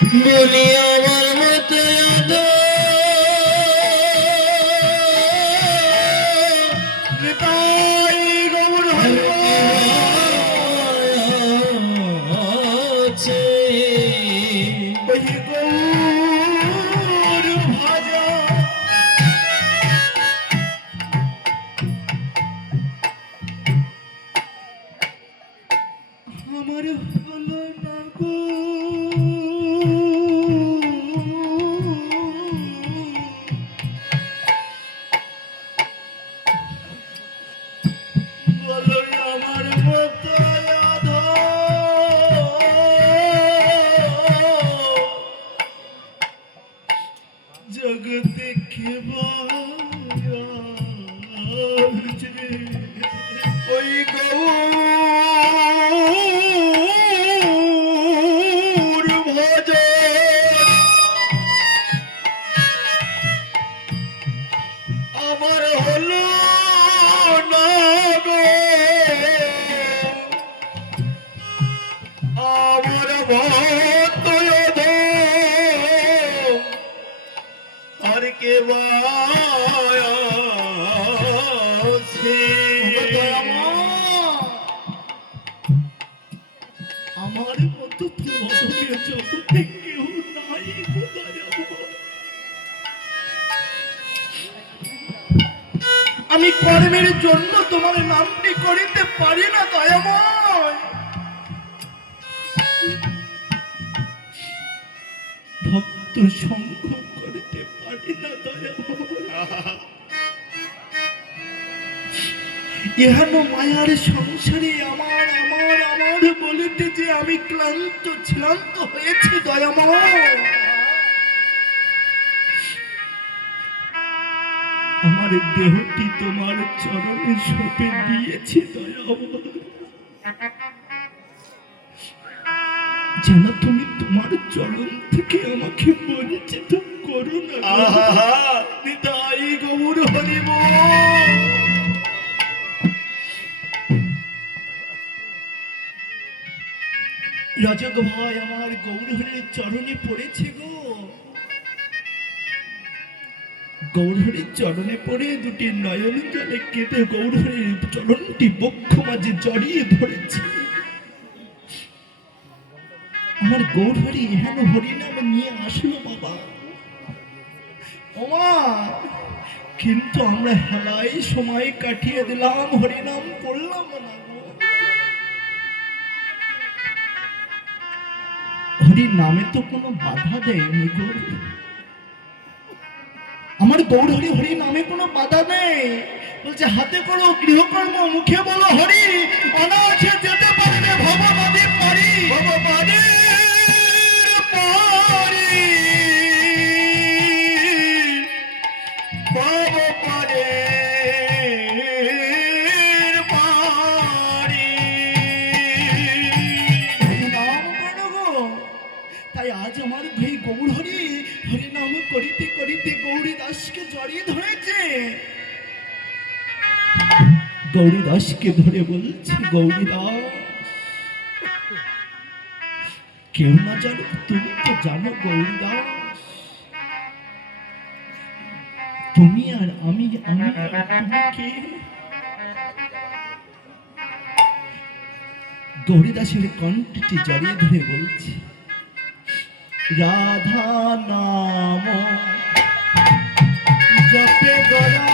বলি আমার মতো নিতাই গৌর আছে ওই গৌর ভাজা আমার হলো না গো বলো আমার মতো আধা জগতে ওই গৌর ভজ আমার হলো না গো আমার ভক্ত আর কে আমার মতো তোমাদের জগতে কেউ নাই খোদা। আমি কর্মের জন্য তোমার নামটি করিতে পারি না দয়াময়। ভক্ত সঙ্গ করতে পারি না দয়াময়। এহেন মায়ার সংসারে আমার আমার আমার বলিতে যে আমি ক্লান্ত ছিলান্ত হয়েছি দয়াময়। আমার দেহটি তোমার চরণে সঁপে দিয়েছি দয়াময়। যেন তুমি তোমার চরণ থেকে আমাকে বঞ্চিত করো না। নিতাই গৌর হরিব। রজক ভাই আমার গৌরহরির চরণে পড়েছে গো। গৌরহরির চরণে পড়ে দুটি নয়ন জলে কেঁদে গৌরহরির চরণটি বক্ষ মাঝে জড়িয়ে ধরেছে। আমার গৌরহরি এহেন হরিনাম নিয়ে আসলো বাবা ওমা, কিন্তু আমরা হেলাই সময় কাটিয়ে দিলাম, হরিনাম করলাম না। হরি নামে তো কোনো বাধা দেয়নি গো। আমার গৌরহরি হরি নামে কোনো বাধা নেই। বলছে হাতে করো গৃহকর্ম, মুখে বলো হরি, অনায়াসে যেতে পারবে ভব নদী পারি। ভব পারি পারি ভব পারে তাই আজ আমার ভাই গৌরহরি হরিনাম করিতে করিতে গৌরী দাসকে জড়িয়ে ধরেছে। গৌরী দাসকে ধরে বলছে, গৌরী দাস কেউ না জানো তুমি তো জানো গৌরী দাস, তুমি আর আমি আমি আর তুমি কে? গৌরী দাসের কণ্ঠটি জড়িয়ে ধরে বলছে, রাধা নাম জপে গয়া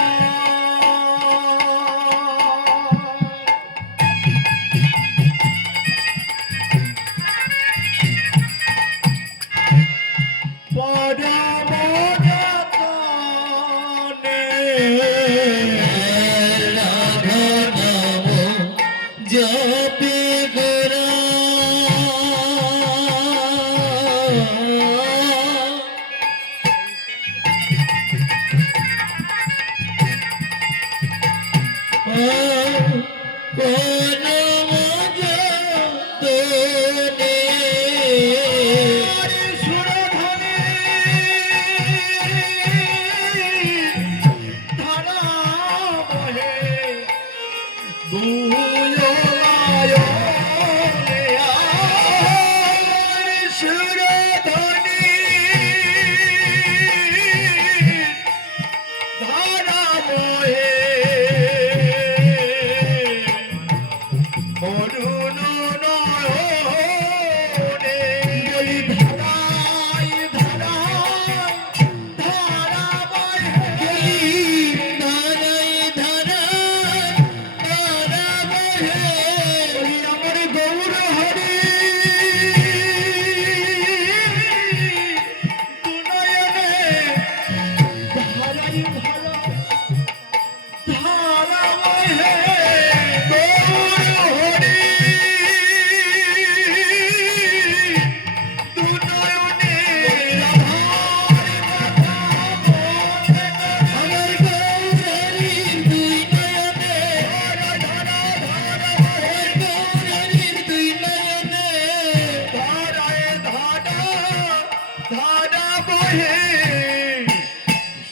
ধারা বহে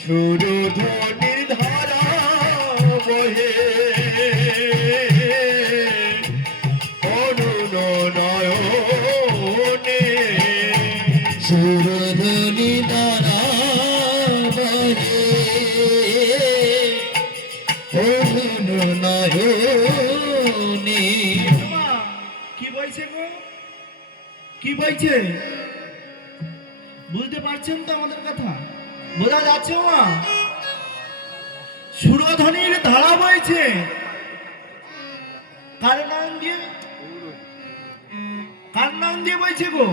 সুরধ্বনির ধারা বহে অরুণ নয়নে সুরধনি দ্বারা বহে অরুণ নয়নে। কি বলছে গো, কি বলছে? বুঝতে পারছেন তো আমাদের কথা? বোঝা যাচ্ছে মা? সুরধ্বনির ধারা বইছে কার নাম দিয়ে? কার নাম দিয়ে বইছে গো?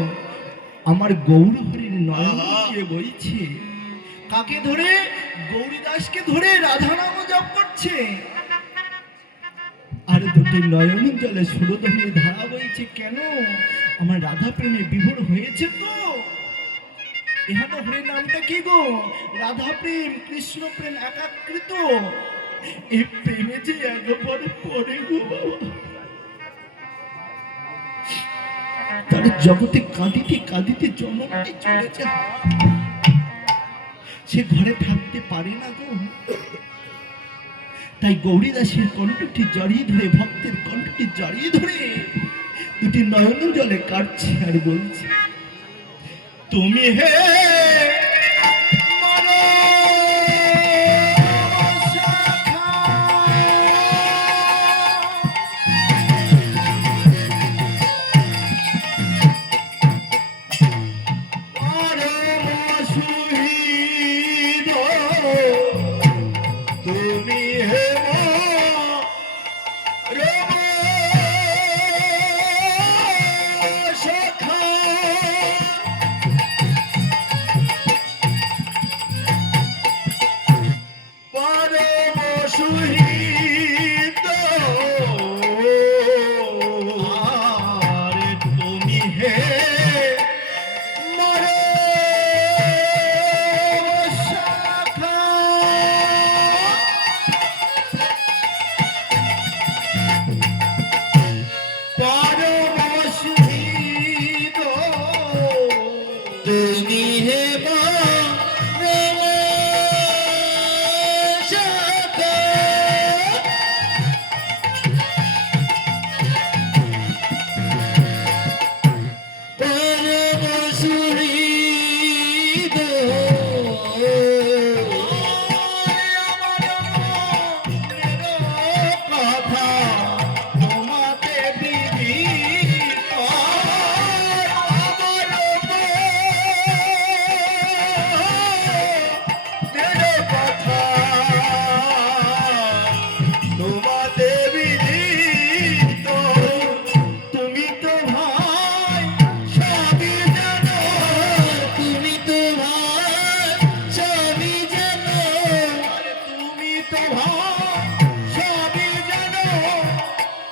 আমার গৌরহরির নয়ন দিয়ে বইছে। কাকে ধরে? গৌরীদাসকে ধরে রাধা নাম জপ করছে। আর দুটি নয়ন জলে সুরধ্বনির ধারা বইছে কেন? আমার রাধা প্রেমে বিভোর হয়েছে তো। এখানে হরি নামটা কি গো? রাধা প্রেম, কৃষ্ণ প্রেম একাকৃত। এই প্রেমে যে একবার পরে গো বাবা, তার জগতে কাঁদিতে কাঁদিতে জনমটি চলে যায়। সে ঘরে থাকতে পারে না গো। তাই গৌরীদাসের কণ্ঠটি জড়িয়ে ধরে, ভক্তের কণ্ঠটি জড়িয়ে ধরে দুটি নয়ন জলে কাটছে আর বলছে, তুমি হে তুমি হে সখা, পরম সুহৃদ, আর তুমি হে তুমি হে মা রমা পরম সুহৃদ, কথা তোমাতে বিদিত, আমার কথা তোমাতে বিদিত। তুমি তো ভাই সবই জানো, তুমি তো ভাই সবই জানো, তুমি তো ভাই সবই জানো,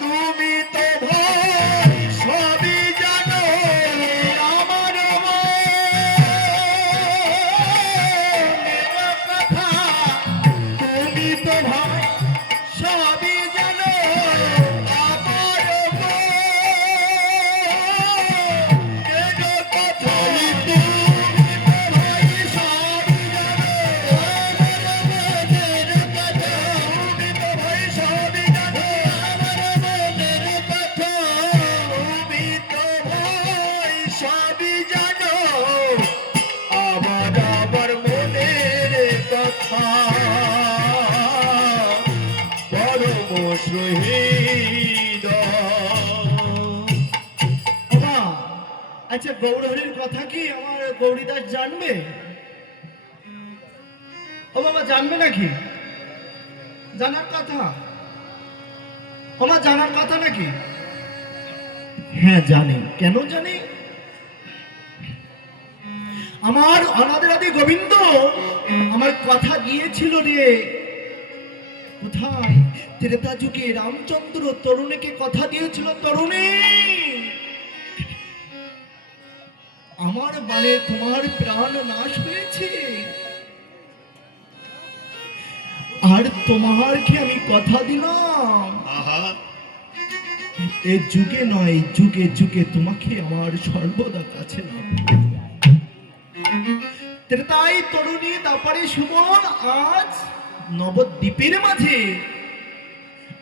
তুমি তো ভাই সবই জানো। আমার মনের কথা তুমি তো ভাই সবই জানো। আমার মনের কথা তুমি তো ভাই সবই জানো। তুমি তো ভাই সবই জানো। তুমি তো ভাই সবই জানো। আমার মনের কথা পরম সুহৃদ। আচ্ছা, গৌরহরির কথা কি আমার গৌরীদাস জানবে? ও বাবা, জানবে নাকি? জানার কথা? আমার জানার কথা নাকি? হ্যাঁ জানি। কেন জানি? আমার অনাদের আদি গোবিন্দ আমার কথা গিয়েছিল রে। কোথায়? ত্রেতা যুগে রামচন্দ্র তরুণীকে কথা দিয়েছিল। তরুণী, আমার বাণে তোমার প্রাণ নাশ হয়েছে, আর তোমারকে আমি কথা দিলাম এ যুগে নয়, যুগে যুগে তোমাকে আমার সর্বদা কাছে রাখবো। অপারে সুমন আজ নবদ্বীপের মাঝে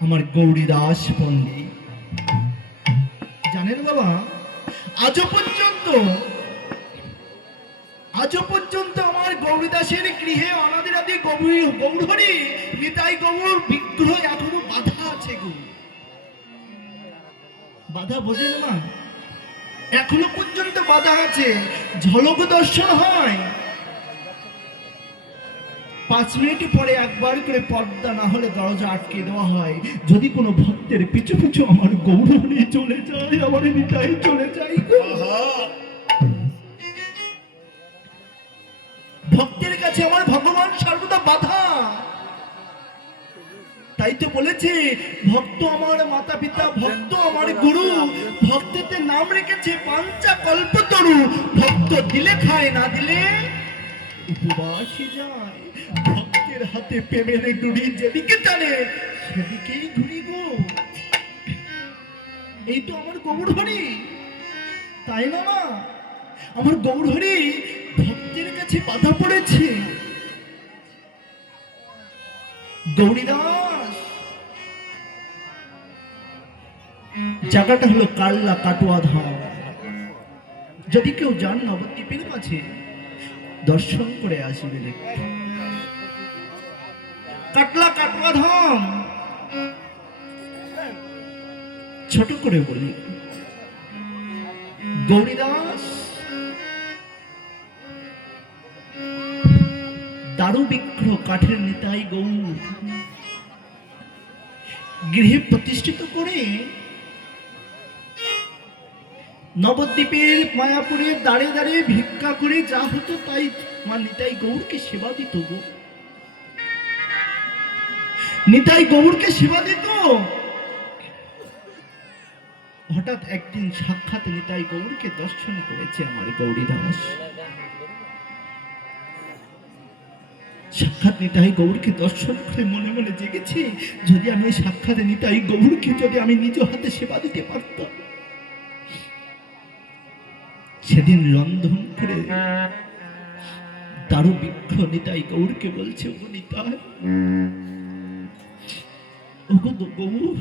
আমার গৌরীদাস পণ্ডিত। জানেন বাবা, আজও পর্যন্ত আমার গৌরীদাসের গৃহে অনাদিরাদি গৌরহরি নিতাই গৌর বিগ্রহ এখনো বাধা আছে গো। বাধা বোঝেন না, এখনো পর্যন্ত বাধা আছে। ঝলক দর্শন হয়, 5 মিনিট পরে একবার করে পর্দা না হলে দরজা আটকে দেওয়া হয়। যদি কোনো ভক্তের পিছু পিছু আমার গৌরহরি চলে যায়, আমার নিতাই চলে যায় গো। ভক্তের কাছে আমার ভগবান সর্বদা বাধা। তাই তো বলেছে, ভক্ত আমার মাতা পিতা, ভক্ত আমার গুরু, ভক্তের নাম রেখেছে পাঞ্চা কল্পতরু। ভক্ত দিলে খায়, না দিলে উপবাসে যায়। ভক্তের হাতে প্রেমের ডুরি যেদিকে টানে সেদিকেই ঘুরি গো। এই তো আমার গৌরহরি, তাই না মা? আমার গৌরহরি ভক্তের কাছে বাধা পড়েছে। গৌরীদাস জায়গাটা হলো কাল্লা কাটুয়া ধাম। যদি কেউ যান নবদ্বীপের মাঝে দর্শন করে আসবে। কাটলা কাটুয়া ধাম, ছোট করে বলি, গৌরীদাস দারু বিগ্রহ কাঠের নিতাই গৌর গৃহে প্রতিষ্ঠিত করে নবদ্বীপের মায়াপুরে দাঁড়ে দাঁড়িয়ে ভিক্ষা করে যা হতো তাই আমার নিতাই গৌরকে সেবা দিত গো। নিতাই গৌরকে সেবা দিত। হঠাৎ একদিন সাক্ষাৎ নিতাই গৌরকে দর্শন করেছে আমার গৌরীদাস। সাক্ষাৎ নিতাই গৌরকে দর্শন করে মনে মনে জেগেছে, যদি আমি সাক্ষাৎ নিতাই গৌরকে যদি আমি নিজ হাতে সেবা দিতে পারতাম। সেদিন রন্ধন করে দারু বিগ্রহ নিতাই গৌরকে বলছে, ও নিতাই, গৌর,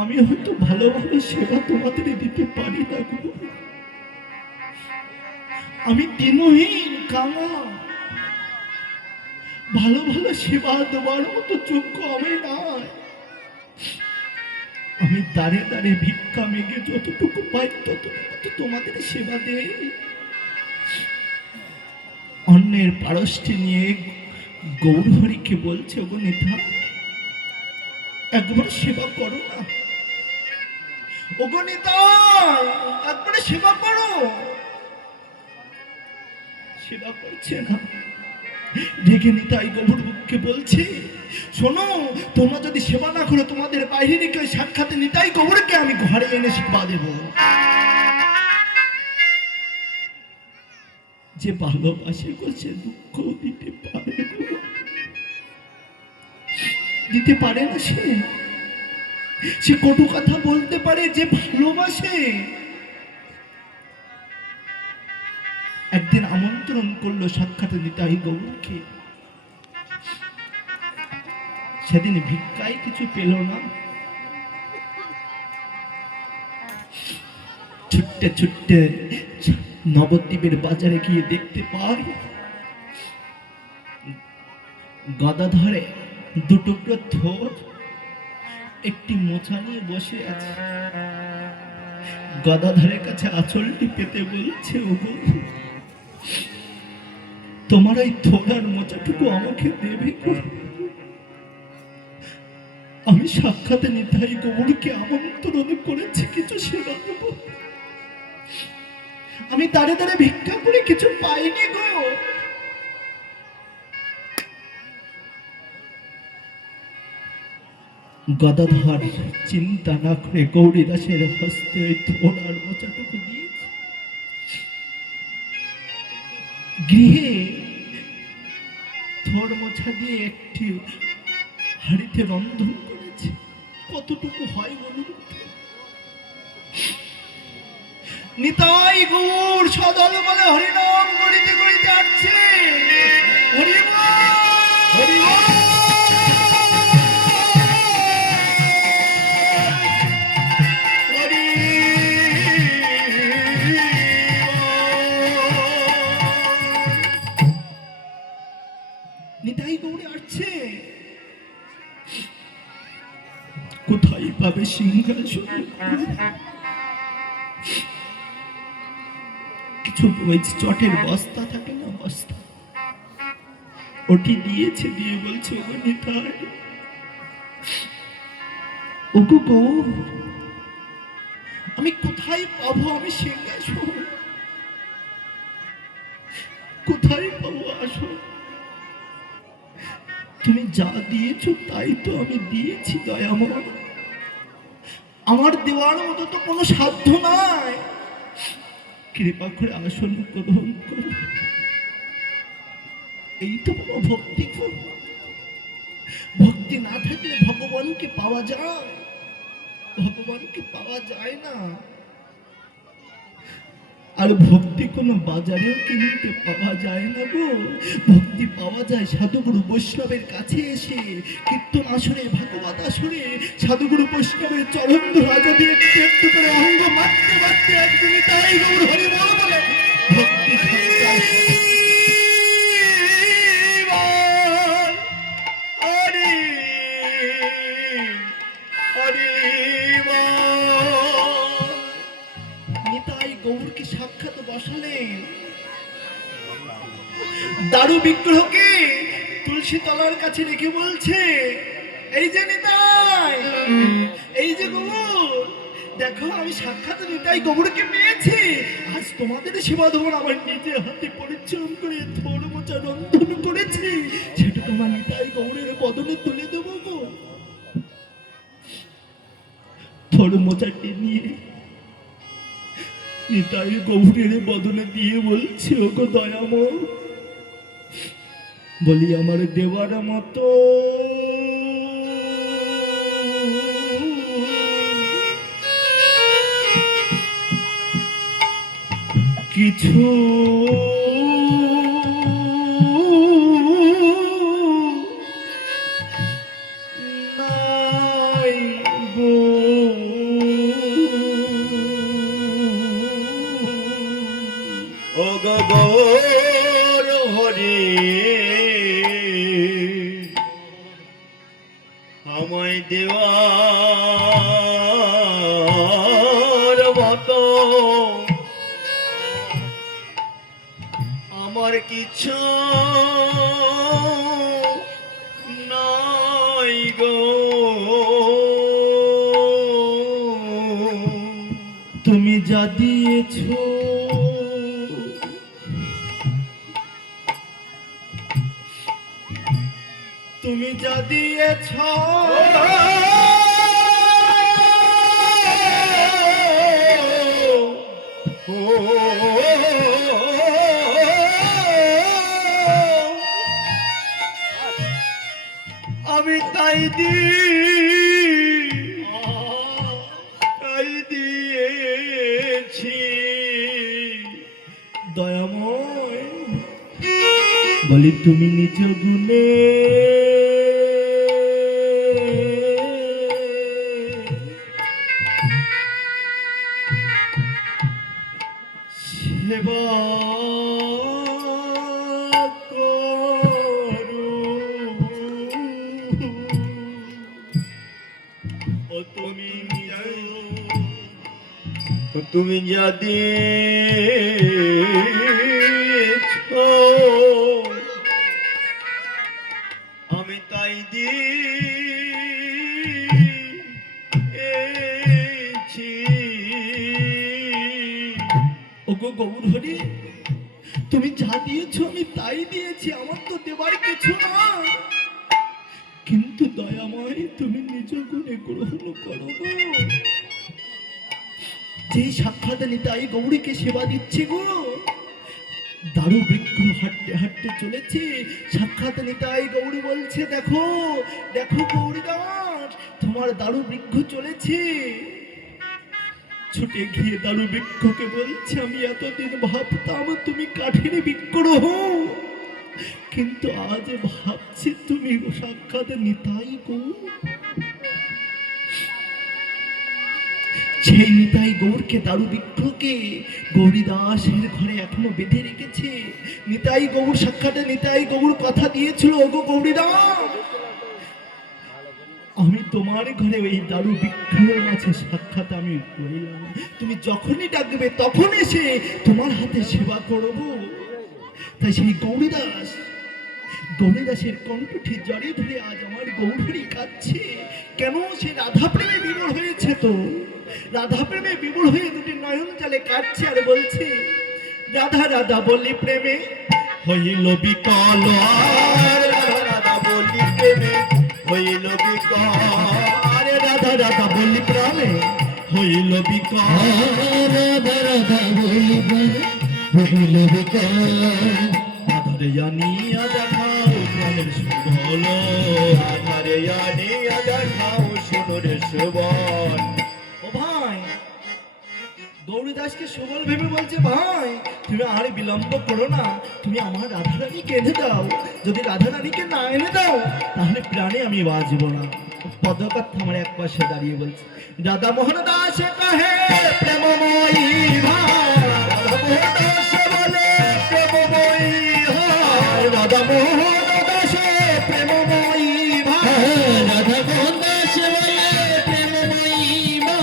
আমি হয়তো ভালো ভালো সেবা তোমাদের দিতে পারি না গো। আমি দিনহীন কাঙা, ভালো ভালো সেবা দেওয়ার মতো যোগ্য আমি নাই। আমি দাঁড়ে দাঁড়ে ভিক্ষা মেঘে যতটুকু পাই ততটুকু তো তোমাদের সেবা দেই। অন্যের পারস্টি নিয়ে গৌরহরিকে বলছে, ওগো নেতা, একবার সেবা করো না। ওগো নেতা, একবার সেবা করো। সেবা করছে না। রেগে নিতাই গৌরকে বলছে, শোনো, তোমরা যদি সেবা না করো, তোমাদের বাইরে রেখে সাক্ষাতে নিতাই গৌরকে আমি ঘরে এনে সেবা দেব। যে ভালোবাসে গো সে দুঃখ দিতে পারে, দিতে পারে না। সে কটু কথা বলতে পারে যে ভালোবাসে। একদিন আমন্ত্রণ করলো সাক্ষাতে নিতাই গৌরকে। সেদিন ভিক্ষায় কিছু পেল না। ছুটতে ছুটতে নবদ্বীপের বাজারে গিয়ে দেখতে পাই গদাধরে দুটুকরো থোর একটি মোছা নিয়ে বসে আছে। গদাধরের কাছে আঁচলটি পেতে বলছে, ওগো, তোমার এই থোড়ার মোচাটুকু আমাকে দেবে গো। আমি সাক্ষাতে নিতাই গৌরকে আমন্ত্রণ করেছি কিছু সেবা দেব। আমি দাঁড়ে দাঁড়ে ভিক্ষা করে কিছু পাইনি গো। গদাধর চিন্তা না করে গৌরীদাসের হস্তে ওই থোড়ার মোচাটুকু দিয়েছে। গৃহে থোড় মোছা দিয়ে একটি হাড়িতে রন্ধন করেছে। কতটুকু হয় বলুন? নিতাই গৌর সদল বলে হরিনাম করিতে করিতে আসছে। হরি বল, হরি বল। হরি বল। নিতাই গৌরে আসছে। কোথায় পাবে সিংহাসন? কিছু ওই চটের বস্তা থাকে না, বস্তা ওটি দিয়েছে, দিয়ে বলছে ওগো নিতাই, ওগো গৌর, আমি কোথায় পাবো আমি সিংহাসন? কোথায় পাবো আসন? তুমি যা দিয়েছো তাই তো আমি দিয়েছি দয়াময়। আমার দেওয়ার মতো তো কোনো সাধ্য নাই। কৃপা করে আসন গ্রহণ করো। এই তো বড় ভক্তি। ভক্তি না থাকলে ভগবানকে পাওয়া যায়? ভগবানকে পাওয়া যায় না। আর ভক্তি কোনো বাজারেও কিনতে পাওয়া যায় না গো। ভক্তি পাওয়া যায় সাধুগুরু বৈষ্ণবের কাছে এসে, কীর্তন আসরে, ভাগবত আসরে সাধুগুরু বৈষ্ণবের চরণ রাজা দিয়ে একটু একটু করে অঙ্গ মারতে মারতে একদিনই তাই গৌর হরি বল বলে ভক্তি সঞ্চার হয়। হরি হরি বল। নিতাই গৌরকে সাক্ষাৎ বসালেন। দারু বিগ্রহকে তুলসী তলার কাছে রেখে বলছে, এই যে নিতাই, এই যে গৌর, দেখো আমি সাক্ষাৎ নিতাই গৌরকে পেয়েছি। আজ তোমাদের সেবা দেবো, আমার নিজের হাতে পরিশ্রম করে থোর মোচা রন্ধন করেছি, সেটা তোমার নিতাই গৌরের বদনে তুলে দেবো গো। থোর মোচাটি নিয়ে নিতাই গৌরের বদনে দিয়ে বলছে, ওগো দয়াময়, বলি আমার দেওয়ার মতো কিছু নাই গো। ওগো গৌর হরি, আমায় দেওয়ার মতো আমার কিছু নাই গো। তুমি যা দিয়েছো তুমি যা দিয়েছ আমি তাই দিয়েছি। দয়াময়, বলি তুমি নিজ গুণে সেবা করো। ও তুমি যা দিয়েছো আমি তাই দিয়েছি। ওগো গৌর হরি, তুমি যা দিয়েছো আমি তাই দিয়েছি, আমার তো দেবার কিছু না। কিন্তু দয়াময়, তুমি নিজ গুণে গ্রহণ করো গো। যেই সাক্ষাৎ নিতাই গৌরীকে সেবা দিচ্ছে গো, দারু বৃক্ষ হাঁটতে হাঁটতে চলেছে, সাক্ষাৎ নিতাই গৌরী বলছে, দেখো দেখো গৌরীদাস, তোমার দারু বৃক্ষ চলেছে, ছুটে গিয়ে দারু বৃক্ষকে বলছে, আমি এতদিন ভাবতাম তুমি কাঠিনী বিগ্রহ, কিন্তু আজ ভাবছি তুমি সাক্ষাৎ নিতাই গৌর। সেই নিতাই গৌরকে দারু বৃক্ষকে গৌরীদাসের ঘরে এখনো বেঁধে রেখেছে। নিতাই গৌর সাক্ষাৎ নিতাই গৌর কথা দিয়েছিল, ওগো গৌরীদাস, আমি তোমার ঘরে ওই দারু বৃক্ষের মাঝে সাক্ষাৎ আমি করিলাম, তুমি যখনই ডাকবে তখন এসে তোমার হাতে সেবা করব। তাই সেই গৌরীদাসের কণ্ঠটি জড়িয়ে ধরে আজ আমার গৌরী কাঁদছে। কেন? সে রাধা প্রেমে বিমূঢ় হয়েছে, তো রাধা প্রেমে বিমূঢ় হয়ে দুটি নয়ন জলে কাটছে আর বলছে, রাধা রাধা বলি প্রেমে হইল বিকল, রাধা রাধা বলি প্রেমে হইল বিকল, রাধা রাধা বলি প্রাণে হইল বিকল, রাধা রাধা বলি প্রেমে হইল বিকল, আধারে আনিয়া দেখাও প্রাণের সুবল, আধারে আনিয়া দেখাও সোনর সুবল। ও ভাই, গৌরীদাসকে সবল ভেবে বলছে, ভাই তুমি আর বিলম্ব করো না, তুমি আমার রাধারানীকে এনে দাও, যদি রাধারানীকে না এনে দাও তাহলে প্রাণে আমি বাঁচব না। পদকার থামার এক পাশে দাঁড়িয়ে বলছে, রাধা মোহন দাসে কাহে প্রেমময়ী ভাই, রাধা মোহন দাস বলে প্রেমময়ী হয়, রাধা মোহন দাসে প্রেমময়ী ভাই, রাধা মোহন দাস বলে প্রেমময়ী মা,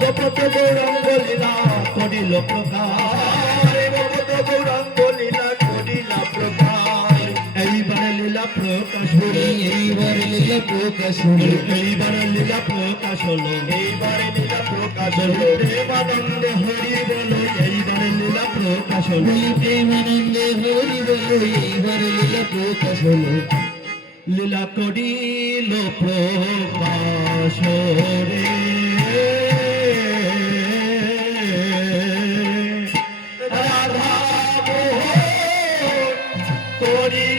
গোপত গৌরঙ্গ লীলা করিল প্রকাশ, গোপত গৌরাঙ্গ লীলা করিলা প্রকাশ, এইবার লীলা প্রকাশ হলো, এইবার লীলা প্রকাশ হলো, এইবার লীলা প্রকাশ হলো, এইবারে লীলা প্রকাশ হলো, প্রেমানন্দে হরি বলো, এইবার লীলা প্রকাশ হলো, বলি প্রেমানন্দে হরি বলো, এইবার লীলা প্রকাশ হলো, লীলা করিল প্রকাশ রে, রাধা মোহন করি